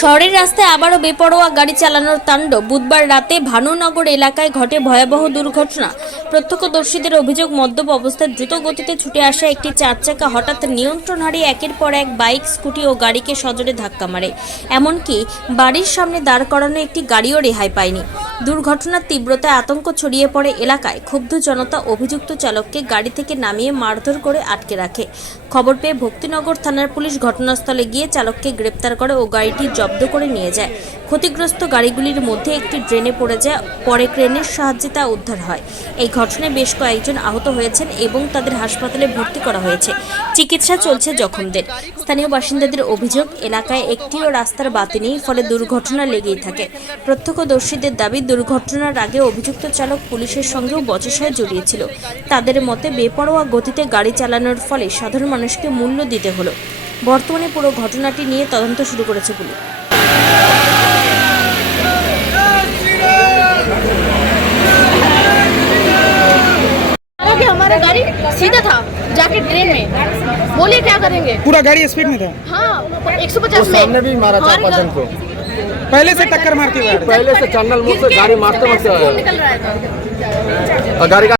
শহরের রাস্তায় আবারও বেপরোয়া গাড়ি চালানোর তাণ্ডব। বুধবার রাতে ভানুনগর এলাকায় ঘটে ভয়াবহ দুর্ঘটনা। প্রত্যক্ষদর্শীদের অভিযোগ, মদ্যপ অবস্থায় দ্রুত গতিতে ছুটে আসা একটি চার চাকা হঠাৎ নিয়ন্ত্রণ হারিয়ে একের পর এক বাইক, স্কুটি ও গাড়িকে সজোরে ধাক্কা মারে। এমনকি বাড়ির সামনে দাঁড় করানো একটি গাড়িও রেহাই পায়নি। দুর্ঘটনার তীব্রতায় আতঙ্ক ছড়িয়ে পড়ে এলাকায়, ক্ষুব্ধ জনতা অভিযুক্ত চালককে গাড়ি থেকে নামিয়ে মারধর করে আটকে রাখে। খবর পেয়ে ভক্তিনগর থানার পুলিশ ঘটনাস্থলে গিয়ে চালককে গ্রেপ্তার করে ও গাড়িটি জব্দ করে নিয়ে যায়। ক্ষতিগ্রস্ত গাড়িগুলির মধ্যে একটি ড্রেনে পড়ে যায়, পরে ক্রেনের সাহায্যে তা উদ্ধার হয়। এই ঘটনায় বেশ কয়েকজন আহত হয়েছেন এবং তাদের হাসপাতালে ভর্তি করা হয়েছে। চিকিৎসা চলছে জখমদের। স্থানীয় বাসিন্দাদের অভিযোগ, এলাকায় একটিও রাস্তার বাতি নেই, ফলে দুর্ঘটনা লেগেই থাকে। প্রত্যক্ষদর্শীদের দাবি দুর্ঘটনার আগে অভিযুক্ত চালক পুলিশের সঙ্গেও বচসায় জড়িয়েছিল তাদের মতে বেপরোয়া গতিতে গাড়ি চালানোর ফলে সাধারণ মানুষকে মূল্য দিতে হলো বর্তমানে পুরো ঘটনাটি নিয়ে তদন্ত শুরু করেছে পুলিশ कि हमारा गाड़ी सीधा था जाके ट्रेन में बोलिए क्या करेंगे पूरा गाड़ी स्पीड में था हाँ एक सौ वो पचास में सामने भी मारा चार हमारी पाँच जन को पहले से टक्कर मारती हुई पहले से चंदल मुख से गाड़ी मारते मारते गाड़ी